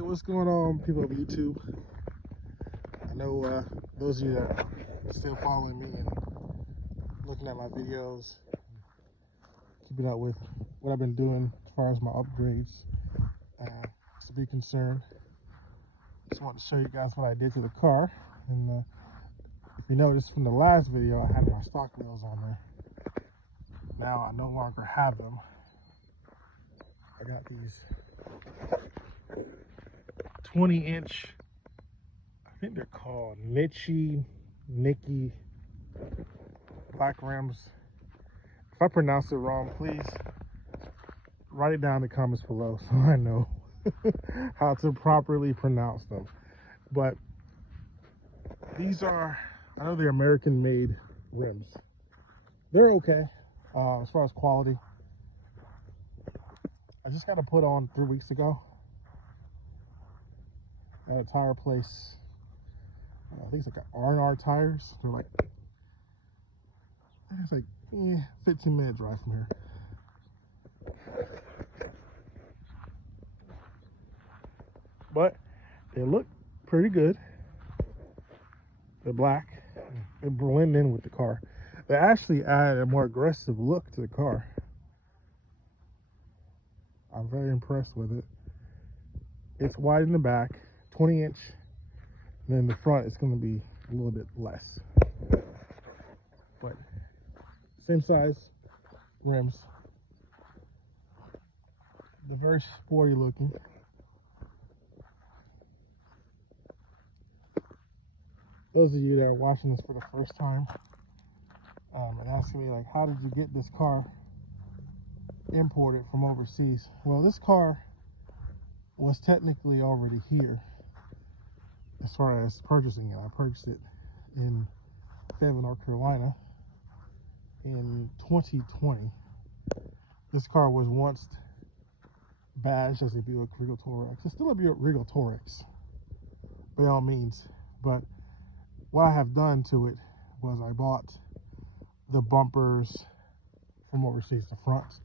Hey, what's going on, people of YouTube? I know those of you that are still following me and looking at my videos, keeping up with what I've been doing as far as my upgrades, to be concerned. Just want to show you guys what I did to the car. And if you noticed from the last video, I had my stock wheels on there. Now I no longer have them. I got these 20-inch, I think they're called Nicky black rims. If I pronounce it wrong, please write it down in the comments below so I know how to properly pronounce them. But these are, I know they're American made rims. They're okay as far as quality. I just got to put on 3 weeks ago at a tire place. I think it's like R&R tires. They're like, it's like 15-minute drive from here. But they look pretty good. They're black. They blend in with the car. They actually add a more aggressive look to the car. I'm very impressed with it. It's wide in the back, 20-inch. And then the front is going to be a little bit less. But same size rims. They're very sporty looking. Those of you that are watching this for the first time and asking me, like, how did you get this car imported from overseas? Well, this car was technically already here as far as purchasing it. I purchased it in Fayetteville, North Carolina in 2020. This car was once badged as a Buick Regal Torex. It's still a Buick Regal Torex by all means, but what I have done to it was I bought the bumpers from overseas, the front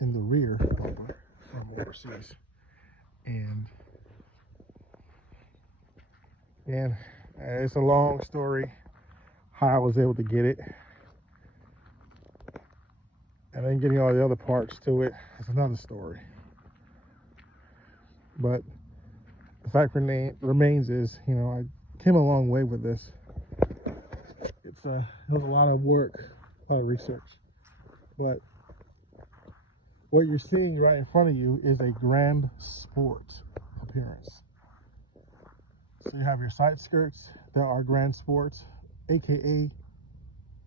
and the rear bumper from overseas. And it's a long story how I was able to get it, and then getting all the other parts to it is another story. But the fact remains is, you know, I came a long way with this. It was a lot of work, a lot of research. But what you're seeing right in front of you is a Grand Sport appearance. So you have your side skirts that are Grand Sport, aka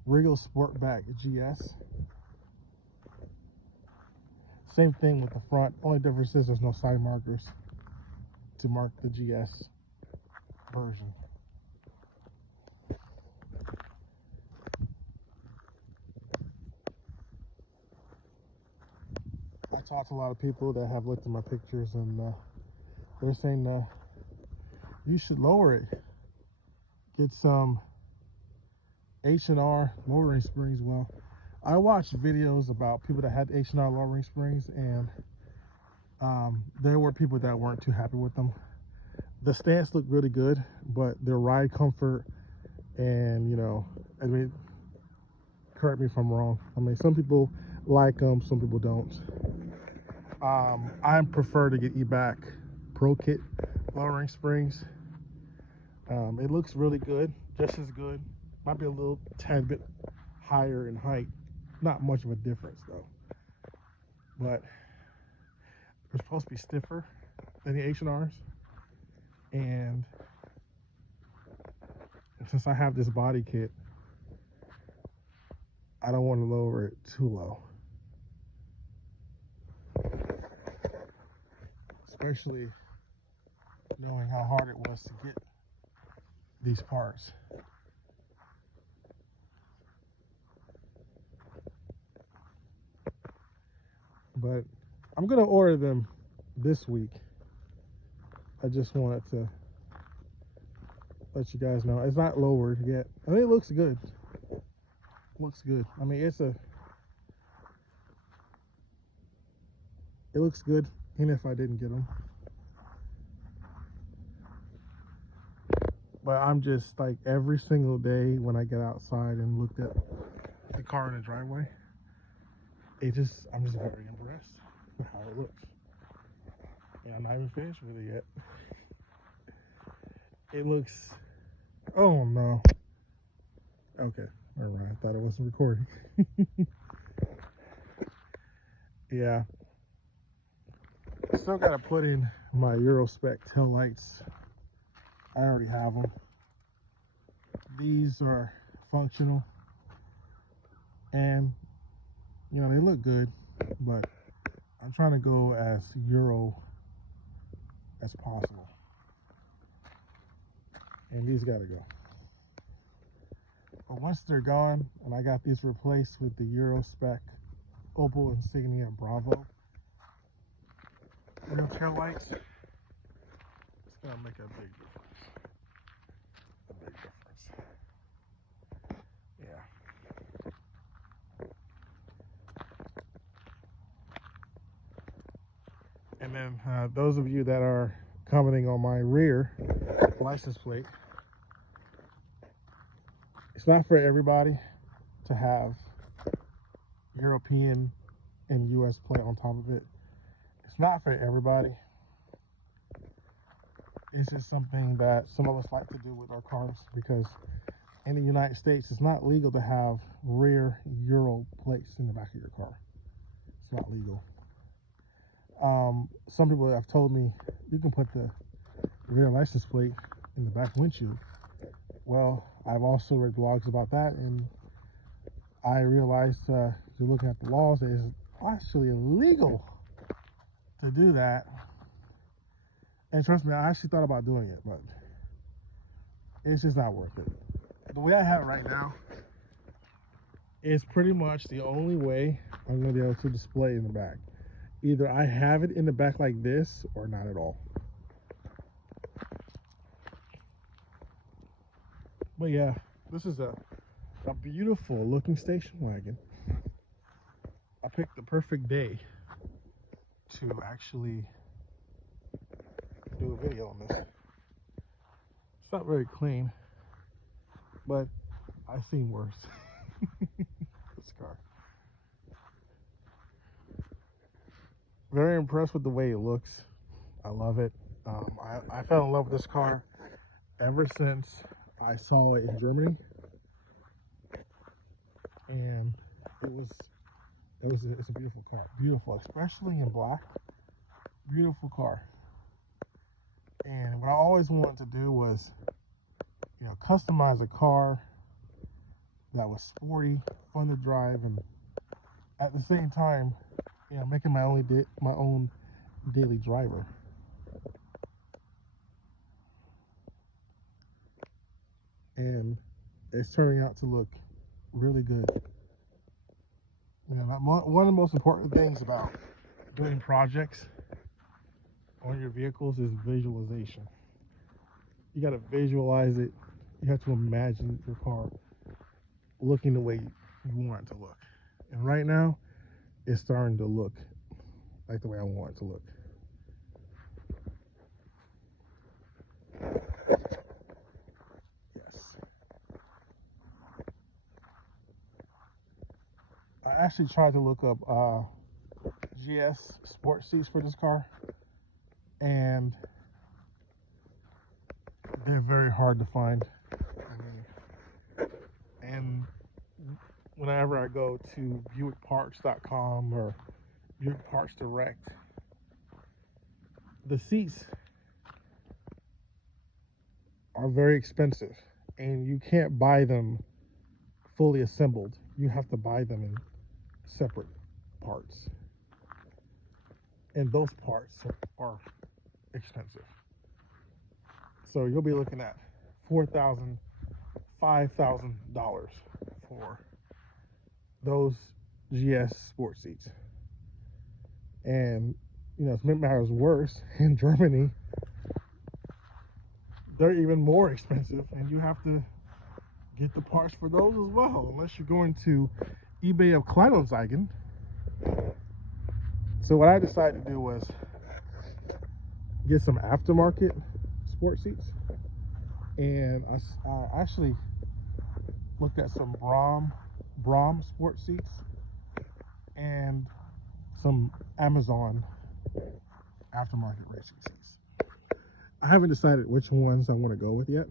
Regal Sportback GS. Same thing with the front. Only difference is there's no side markers to mark the GS version. I talked to a lot of people that have looked at my pictures, and they're saying you should lower it. Get some H&R lowering springs. Well, I watched videos about people that had H&R lowering springs, and there were people that weren't too happy with them. The stance looked really good, but their ride comfort and, you know, I mean, correct me if I'm wrong. I mean, some people like them, some people don't. I prefer to get eBack Pro Kit lowering springs. It looks really good, just as good. Might be a little tad bit higher in height. Not much of a difference though. But they're supposed to be stiffer than the H&Rs. And since I have this body kit, I don't want to lower it too low. Especially knowing how hard it was to get these parts. But I'm gonna order them this week. I just wanted to let you guys know it's not lowered yet. I mean, it looks good. Looks good. I mean, it looks good, even if I didn't get them. But I'm just like every single day when I get outside and looked at the car in the driveway, I'm just very impressed with how it looks. And I'm not even finished with it yet. It looks, oh no. Okay, never mind. I thought it wasn't recording. Yeah. Still gotta put in my Eurospec tail lights. I already have them. These are functional, and you know they look good, but I'm trying to go as Euro as possible, and these gotta go. But once they're gone, and I got these replaced with the Eurospec Opel Insignia Bravo, you know, tail lights, it's gonna make a big difference. A big difference. Yeah. And then those of you that are commenting on my rear license plate, it's not for everybody to have European and US plate on top of it. It's not for everybody. It's just something that some of us like to do with our cars, because in the United States it's not legal to have rear Euro plates in the back of your car. It's not legal. Some people have told me you can put the rear license plate in the back windshield. Well, I've also read blogs about that, and I realized you're looking at the laws, that it's actually illegal to do that. And trust me, I actually thought about doing it, but it's just not worth it. The way I have it right now is pretty much the only way I'm going to be able to display in the back. Either I have it in the back like this or not at all. But yeah, this is a beautiful looking station wagon. I picked the perfect day to actually do a video on this. It's not very clean, but I've seen worse. This car. Very impressed with the way it looks. I love it. I fell in love with this car ever since I saw it in Germany, and it's a beautiful car. Beautiful, especially in black. Beautiful car. And what I always wanted to do was, you know, customize a car that was sporty, fun to drive, and at the same time, you know, making my own daily driver. And it's turning out to look really good. You know, one of the most important things about doing projects on your vehicles is visualization. You got to visualize it. You have to imagine your car looking the way you want it to look. And right now, it's starting to look like the way I want it to look. Yes. I actually tried to look up GS sport seats for this car, and they're very hard to find. And whenever I go to BuickParts.com or Buick Parts Direct, the seats are very expensive, and you can't buy them fully assembled. You have to buy them in separate parts, and those parts are expensive. So you'll be looking at $4,000, $5,000 for those GS sport seats. And you know, to make matters worse, in Germany they're even more expensive, and you have to get the parts for those as well, unless you're going to eBay of Kleinanzeigen. So what I decided to do was get some aftermarket sport seats, And I actually looked at some Braum sport seats and some Amazon aftermarket racing seats. I haven't decided which ones I want to go with yet,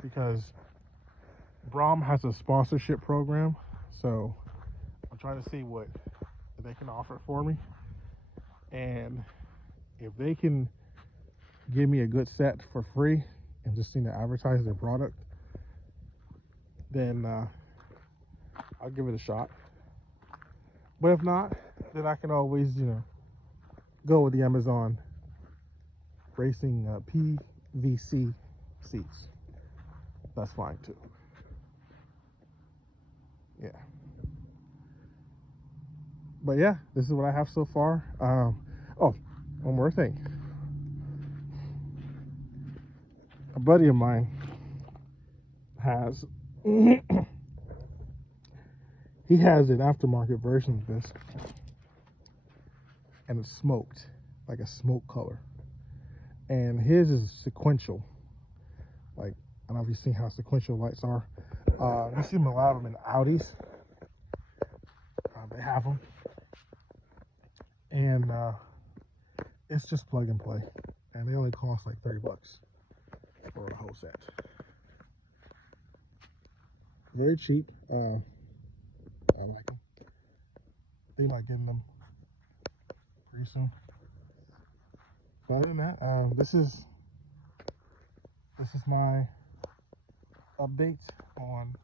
because Braum has a sponsorship program, so I'm trying to see what they can offer for me, and if they can give me a good set for free and just to advertise their product, then I'll give it a shot. But if not, then I can always, go with the Amazon racing PVC seats. That's fine too. Yeah. But yeah, this is what I have so far. Oh, one more thing. A buddy of mine has he has an aftermarket version of this, and it's smoked, like a smoke color. And his is sequential. Like, I don't know if you've seen how sequential lights are. You see them a lot of them in Audis. They have them, and it's just plug and play, and they only cost like $30 for a whole set. Very cheap. I like them. They like getting them pretty soon. But other than that, this is my update on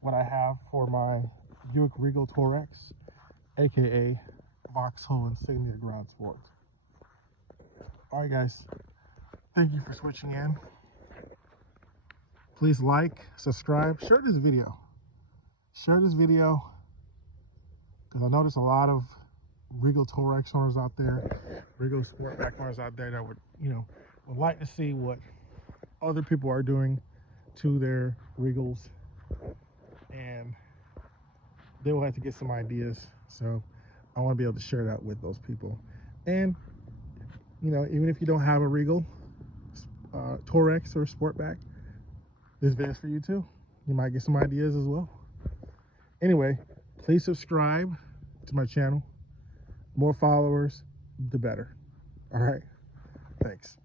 what I have for my Buick Regal Tourex, aka Vauxhall Insignia Ground Sport. All right, guys. Thank you for switching in. Please like, subscribe, share this video. Share this video, because I notice a lot of Regal Tourex owners out there, Regal Sportback owners out there that would like to see what other people are doing to their Regals, and they will have to get some ideas. So I want to be able to share that with those people. And even if you don't have a Regal Tourex or Sportback, this video is for you too. You might get some ideas as well. Anyway, please subscribe to my channel. More followers, the better. All right, thanks.